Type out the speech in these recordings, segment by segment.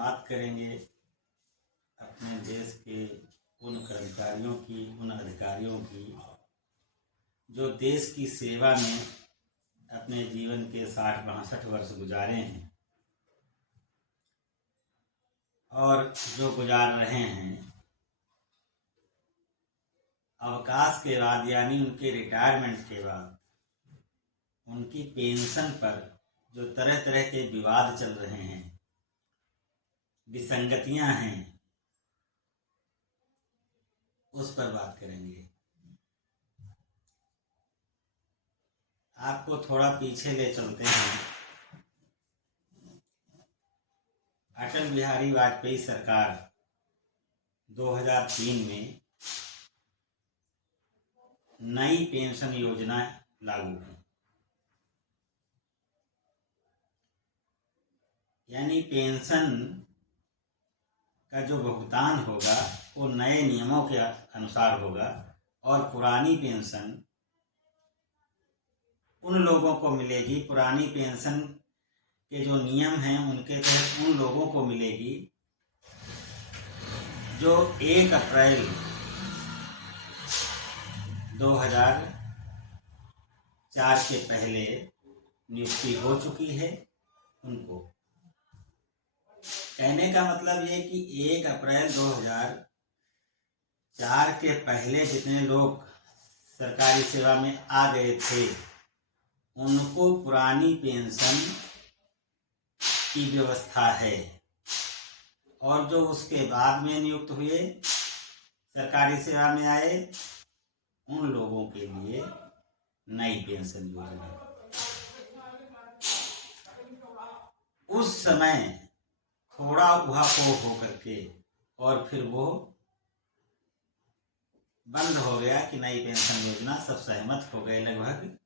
बात करेंगे अपने देश के उन कर्मचारियों की, उन अधिकारियों की जो देश की सेवा में अपने जीवन के 60-62 वर्ष गुजारे हैं और जो गुजार रहे हैं। अवकाश के बाद यानी उनके रिटायरमेंट के बाद उनकी पेंशन पर जो तरह तरह के विवाद चल रहे हैं, विसंगतियां हैं, उस पर बात करेंगे। आपको थोड़ा पीछे ले चलते हैं। अटल बिहारी वाजपेयी सरकार 2003 में नई पेंशन योजना लागू की। यानी पेंशन का जो भुगतान होगा वो नए नियमों के अनुसार होगा और पुरानी पेंशन उन लोगों को मिलेगी, पुरानी पेंशन के जो नियम हैं उनके तहत उन लोगों को मिलेगी जो 1 अप्रैल 2004 के पहले नियुक्ति हो चुकी है। उनको कहने का मतलब ये कि 1 अप्रैल 2004 के पहले जितने लोग सरकारी सेवा में आ गए थे उनको पुरानी पेंशन की व्यवस्था है और जो उसके बाद में नियुक्त हुए, सरकारी सेवा में आए, उन लोगों के लिए नई पेंशन योजना। उस समय थोड़ा उहापोह हो करके और फिर वो बंद हो गया कि नई पेंशन योजना, सब सहमत हो गए लगभग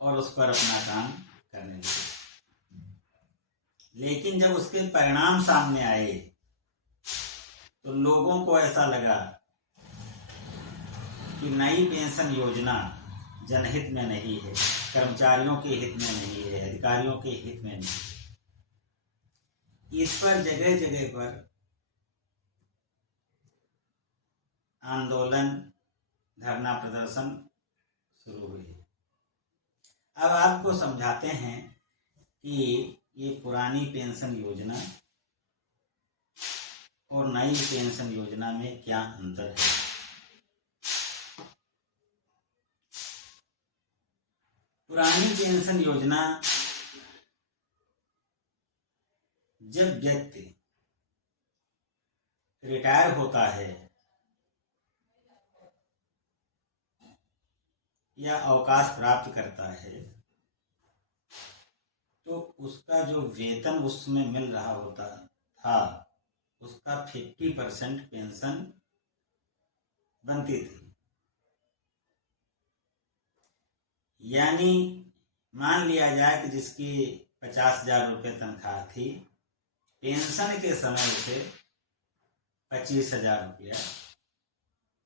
और उस पर अपना काम करने लगे। लेकिन जब उसके परिणाम सामने आए तो लोगों को ऐसा लगा कि नई पेंशन योजना जनहित में नहीं है, कर्मचारियों के हित में नहीं है, अधिकारियों के हित में नहीं। इस पर जगह जगह पर आंदोलन, धरना प्रदर्शन शुरू हुए। अब आपको समझाते हैं कि ये पुरानी पेंशन योजना और नई पेंशन योजना में क्या अंतर है। पुरानी पेंशन योजना, जब व्यक्ति रिटायर होता है या अवकाश प्राप्त करता है तो उसका जो वेतन उसमें मिल रहा होता था उसका 50% पेंशन बनती थी। यानी मान लिया जाए कि जिसकी 50,000 रुपये तनख्वाह थी, पेंशन के समय उसे 25,000 रुपया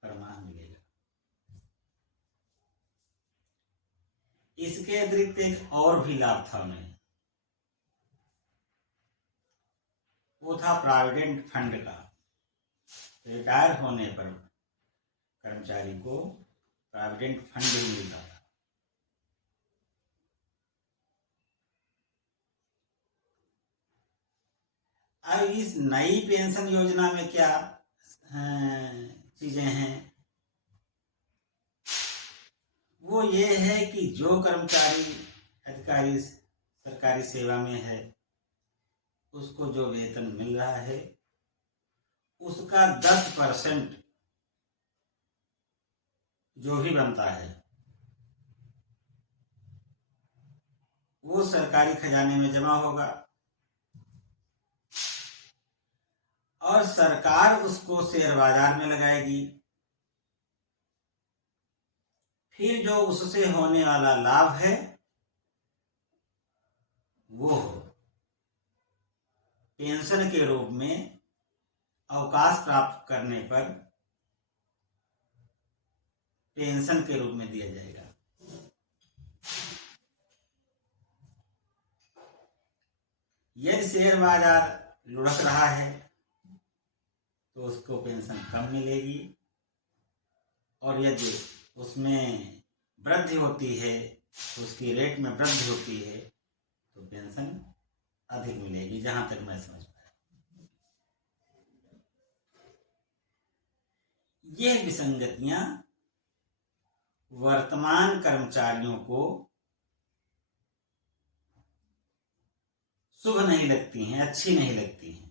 पर माह मिलेगा। इसके अतिरिक्त एक और भी लाभ था उन्हें, वो था प्रोविडेंट फंड का। रिटायर होने पर कर्मचारी को प्रोविडेंट फंड भी मिलता था। अब इस नई पेंशन योजना में क्या चीजें हैं, वो ये है कि जो कर्मचारी, अधिकारी सरकारी सेवा में है उसको जो वेतन मिल रहा है उसका 10% जो भी बनता है वो सरकारी खजाने में जमा होगा और सरकार उसको शेयर बाजार में लगाएगी। फिर जो उससे होने वाला लाभ है वो पेंशन के रूप में अवकाश प्राप्त करने पर पेंशन के रूप में दिया जाएगा। यदि शेयर बाजार लुढ़क रहा है तो उसको पेंशन कम मिलेगी, और यदि उसमें वृद्धि होती है, उसकी रेट में वृद्धि होती है तो पेंशन अधिक मिलेगी, जहां तक मैं समझ पाया। ये विसंगतियां वर्तमान कर्मचारियों को शुभ नहीं लगती हैं, अच्छी नहीं लगती हैं,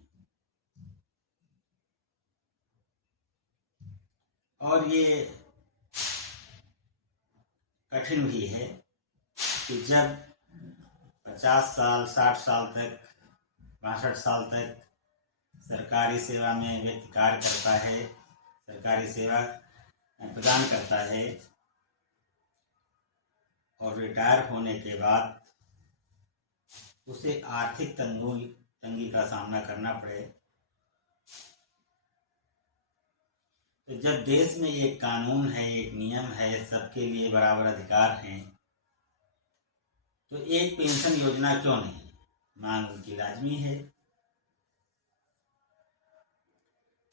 और ये कठिन भी है कि जब 50 साल 60 साल तक 62 साल तक सरकारी सेवा में व्यक्ति कार्य करता है, सरकारी सेवा प्रदान करता है, और रिटायर होने के बाद उसे आर्थिक तंगी का सामना करना पड़े, तो जब देश में एक कानून है, एक नियम है, सबके लिए बराबर अधिकार हैं, तो एक पेंशन योजना क्यों नहीं? मांग उनकी लाजमी है,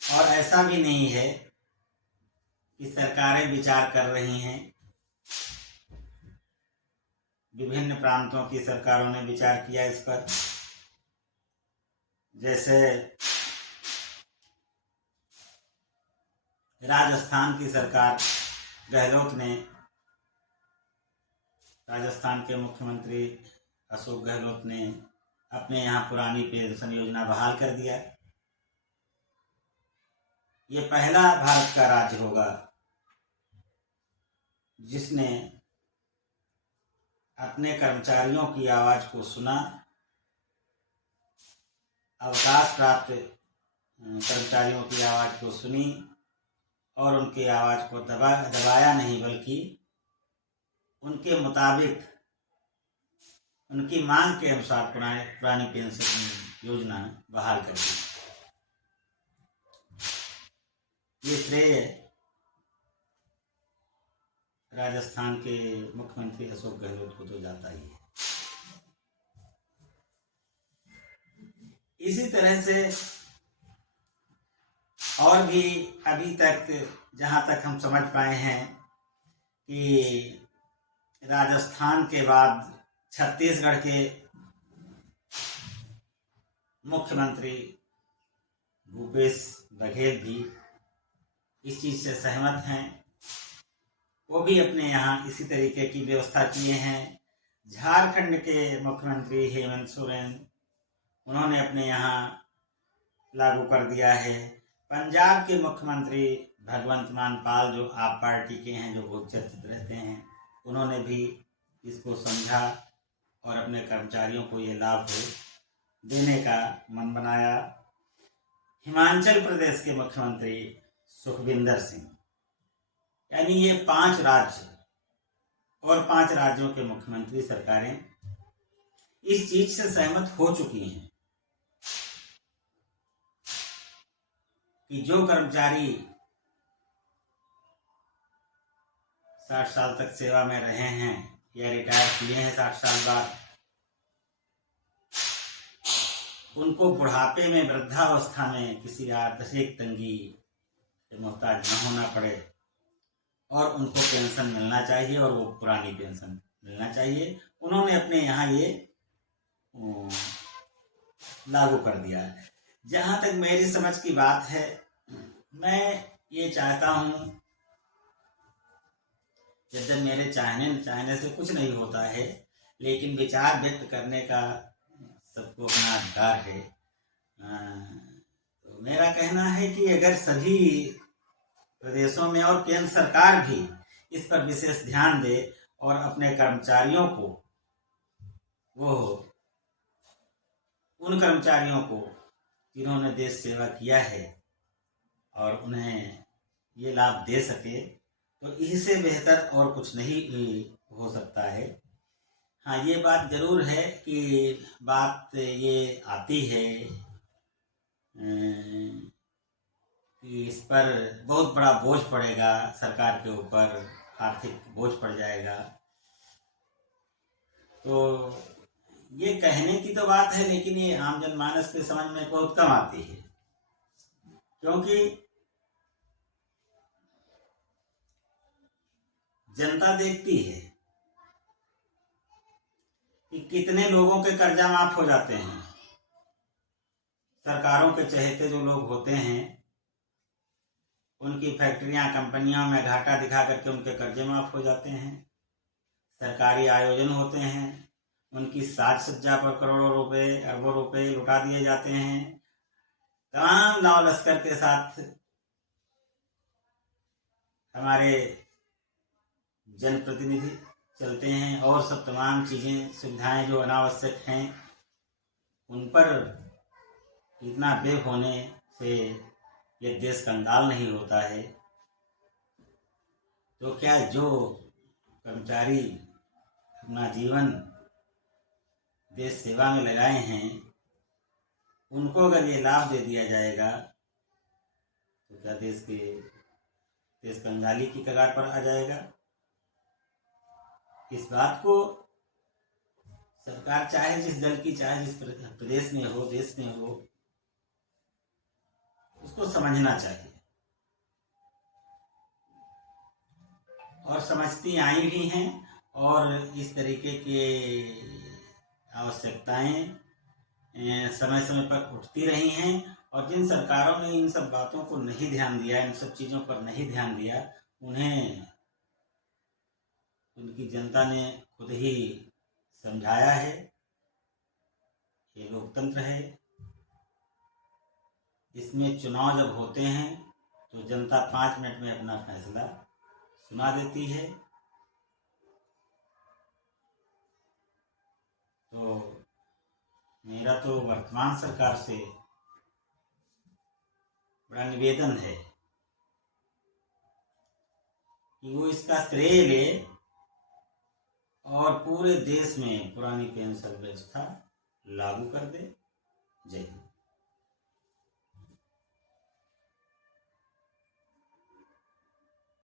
और ऐसा भी नहीं है कि सरकारें विचार कर रही हैं। विभिन्न प्रांतों की सरकारों ने विचार किया इस पर, जैसे राजस्थान की सरकार, गहलोत ने, राजस्थान के मुख्यमंत्री अशोक गहलोत ने अपने यहाँ पुरानी पेंशन योजना बहाल कर दिया। ये पहला भारत का राज्य होगा जिसने अपने कर्मचारियों की आवाज को सुना, अवकाश प्राप्त कर्मचारियों की आवाज को सुनी और उनकी आवाज को दबाया नहीं, बल्कि उनके मुताबिक, उनकी मांग के अनुसार पुरानी पेंशन योजना बहाल कर दी। ये श्रेय राजस्थान के मुख्यमंत्री अशोक गहलोत को तो जाता ही है। इसी तरह से और भी अभी तक जहां तक हम समझ पाए हैं कि राजस्थान के बाद छत्तीसगढ़ के मुख्यमंत्री भूपेश बघेल भी इस चीज से सहमत हैं। वो भी अपने यहाँ इसी तरीके की व्यवस्था किए हैं। झारखंड के मुख्यमंत्री हेमंत सोरेन, उन्होंने अपने यहाँ लागू कर दिया है। पंजाब के मुख्यमंत्री भगवंत मान पाल, जो आप पार्टी के हैं, जो बहुत चर्चित रहते हैं, उन्होंने भी इसको समझा और अपने कर्मचारियों को ये लाभ देने का मन बनाया। हिमाचल प्रदेश के मुख्यमंत्री सुखविंदर सिंह, यानी ये 5 राज्य और 5 राज्यों के मुख्यमंत्री सरकारें इस चीज से सहमत हो चुकी हैं कि जो कर्मचारी 60 साल तक सेवा में रहे हैं या रिटायर किए हैं 60 साल बाद, उनको बुढ़ापे में, वृद्धावस्था में किसी आर्थिक तंगी से मोहताज न होना पड़े और उनको पेंशन मिलना चाहिए, और वो पुरानी पेंशन मिलना चाहिए। उन्होंने अपने यहाँ ये लागू कर दिया है। जहां तक मेरी समझ की बात है, मैं ये चाहता हूं, जब मेरे चाहने से कुछ नहीं होता है, लेकिन विचार व्यक्त करने का सबको अपना अधिकार है। तो मेरा कहना है कि अगर सभी प्रदेशों में और केंद्र सरकार भी इस पर विशेष ध्यान दे और अपने कर्मचारियों को, वो उन कर्मचारियों को जिन्होंने देश सेवा किया है, और उन्हें ये लाभ दे सके, तो इससे बेहतर और कुछ नहीं हो सकता है। हाँ, ये बात जरूर है कि बात ये आती है कि इस पर बहुत बड़ा बोझ पड़ेगा, सरकार के ऊपर आर्थिक बोझ पड़ जाएगा। तो ये कहने की तो बात है, लेकिन ये आम जनमानस के समझ में बहुत कम आती है, क्योंकि जनता देखती है कि कितने लोगों के कर्जा माफ हो जाते हैं। सरकारों के चहेते जो लोग होते हैं, उनकी फैक्ट्रियां, कंपनियों में घाटा दिखा करके उनके कर्जे माफ हो जाते हैं। सरकारी आयोजन होते हैं, उनकी साज सज्जा पर करोड़ों रुपए, अरबों रुपए लुटा दिए जाते हैं। तमाम लाव लश्कर के साथ हमारे जनप्रतिनिधि चलते हैं, और सब तमाम चीज़ें, सुविधाएं जो अनावश्यक हैं, उन पर इतना बेख होने से ये देश कंगाल नहीं होता है। तो क्या जो कर्मचारी अपना जीवन देश सेवा में लगाए हैं, उनको अगर ये लाभ दे दिया जाएगा तो क्या देश कंगाली की कगार पर आ जाएगा? इस बात को सरकार चाहे जिस दल की, चाहे जिस प्रदेश में हो, देश में हो, उसको समझना चाहिए, और समझती आई भी हैं, और इस तरीके के आवश्यकताएं समय समय पर उठती रही हैं। और जिन सरकारों ने इन सब बातों को नहीं ध्यान दिया, इन सब चीज़ों पर नहीं ध्यान दिया, उन्हें उनकी जनता ने खुद ही समझाया है। ये लोकतंत्र है, इसमें चुनाव जब होते हैं तो जनता 5 मिनट में अपना फैसला सुना देती है। तो मेरा तो वर्तमान सरकार से बड़ा निवेदन है कि वो इसका श्रेय ले और पूरे देश में पुरानी पेंशन व्यवस्था लागू कर दे। जय हिंद।